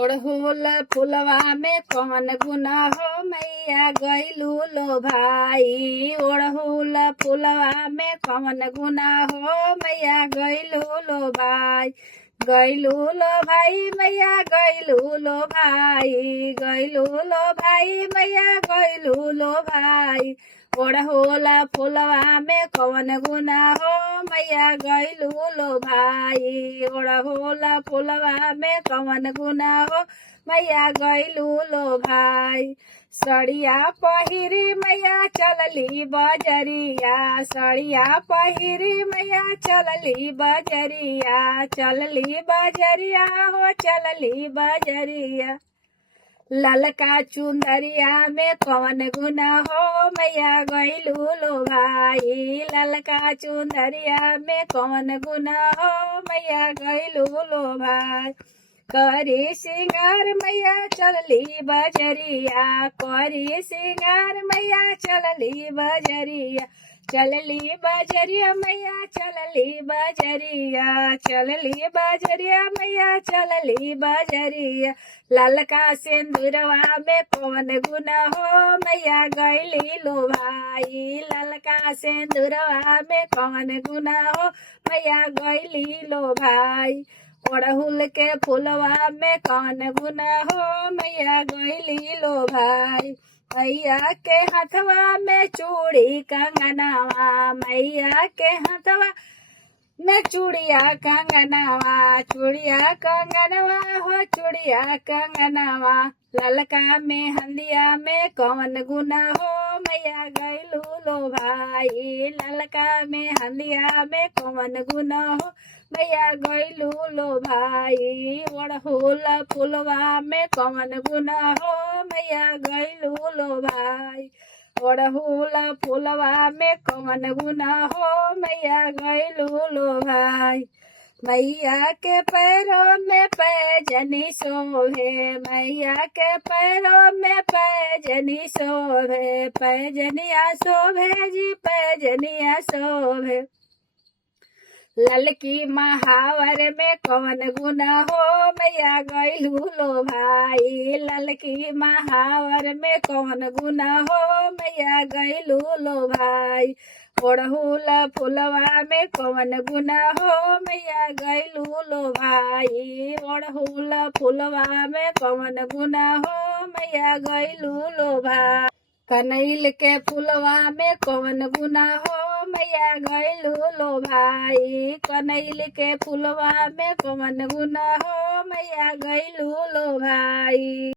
ओढ़हुल फुलवा में कौन गुना हो मैया गैलू लो भाई। ओढ़हुल फुलवा में कौन गुना हो मैया गैलू लो भाई। गैलू लो भाई मैया गैलू लो भाई। गैलू लो भाई मैया गैलू लो भाई। ओढ़हुल फुलवा में कौन गुना हो मैया गैलू लो भाई। ओढ़हुल फुलवा में कौन गुना हो मैया गैलू लो भाई। सड़िया पहिरी मैया चलली बजरिया। सड़िया पहिरी मैया चलली बजरिया। चलली बजरिया हो चलली बजरिया। ललका चुंदरिया में कौन गुना हो मैया गैलू लो भाई। ललका चुंदरिया में कौन गुना हो मैया गैलू लो भाई। करी सिंगार मैया चलली बजरिया। करी सिंगार मैया चलली बजरिया। चलली बजरिया मैया चलली बजरिया। चलली बजरिया मैया चलली बजरिया। ललका सिंदूरवा में कौन गुना हो मैया गैली लो भाई। ललका सिंदूरवा में कौन गुना हो मैया गैली लो भाई। ओढ़हुल के फुलवा में कौन गुना हो मैया गैली लो भाई। मैया के हथवा में चूड़ी कंगनवा। मैया के हथवा में चूड़िया कंगनवा। चूड़िया कंगनवा हो चूड़िया कंगनवा। ललका में हंदिया में कौन गुना हो मैया गैलू लो भाई। ललका में हंदिया में कौन गुना हो मैया गैलू लो भाई। ओढ़हुल फुलवा में कौन गुना हो मैया गैलू लो भाई। ओढ़हुल फुलवा में कौन गुना हो मैया गैलू लो भाई। मैया के पैरों में पैजनी शोभे। मैया के पैरों में पैजनी शोभे। पैजनिया शोभे जी पैजनिया शोभे। ललकी महावर में कौन गुना हो मैया गैलू लो भाई। ललकी महावर में कौन गुना हो मैया गैलू लो भाई। ओढ़हुल फुलवा में कौन गुना हो मैया गैलू लो भाई। ओढ़हुल फुलवा में कौन गुना हो मैया गैलू लो भाई। कनैल के फुलवा में कौन गुना हो मैया गैलू लो भाई। कनैल के फुलवा में कौन गुना हो मैया गैलू लो भाई।